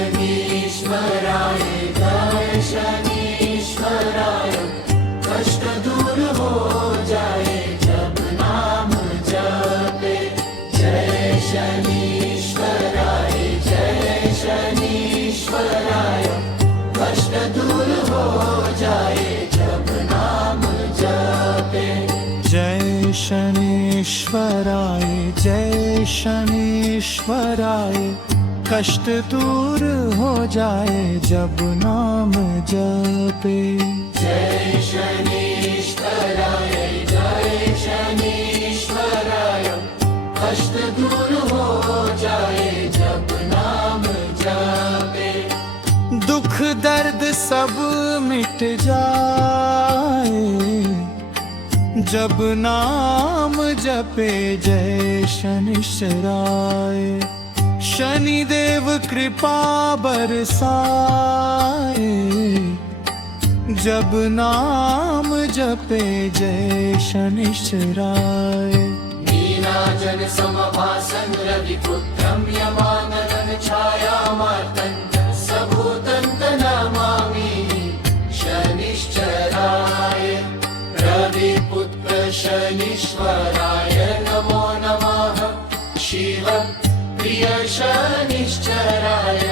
शनीश्वराय जय शनीश्वराय। कष्ट दूर हो जाए जब नाम जपे। जय शनीश्वराय जय शनीश्वराय। कष्ट दूर हो जाए जब नाम जपे। जय शनीश्वराय जय शनीश्वराय। कष्ट दूर हो जाए जब नाम जपे। जय शनीश्वराय जय शनीश्वराय। कष्ट दूर हो जाए जब नाम जपे। दुख दर्द सब मिट जाए जब नाम जपे। जय शनिश्चराय। शनिदेव कृपा बरसाए जब नाम जपे। जय शनिश्चराय। नीलाचल समभासन रविपुत्रं यमाननं छायामार्तण्ड सबूतं नमामि शनिश्चराय। रविपुत्र शनीश्वराय नमो नमः। शिव प्रिय शनिश्चराय।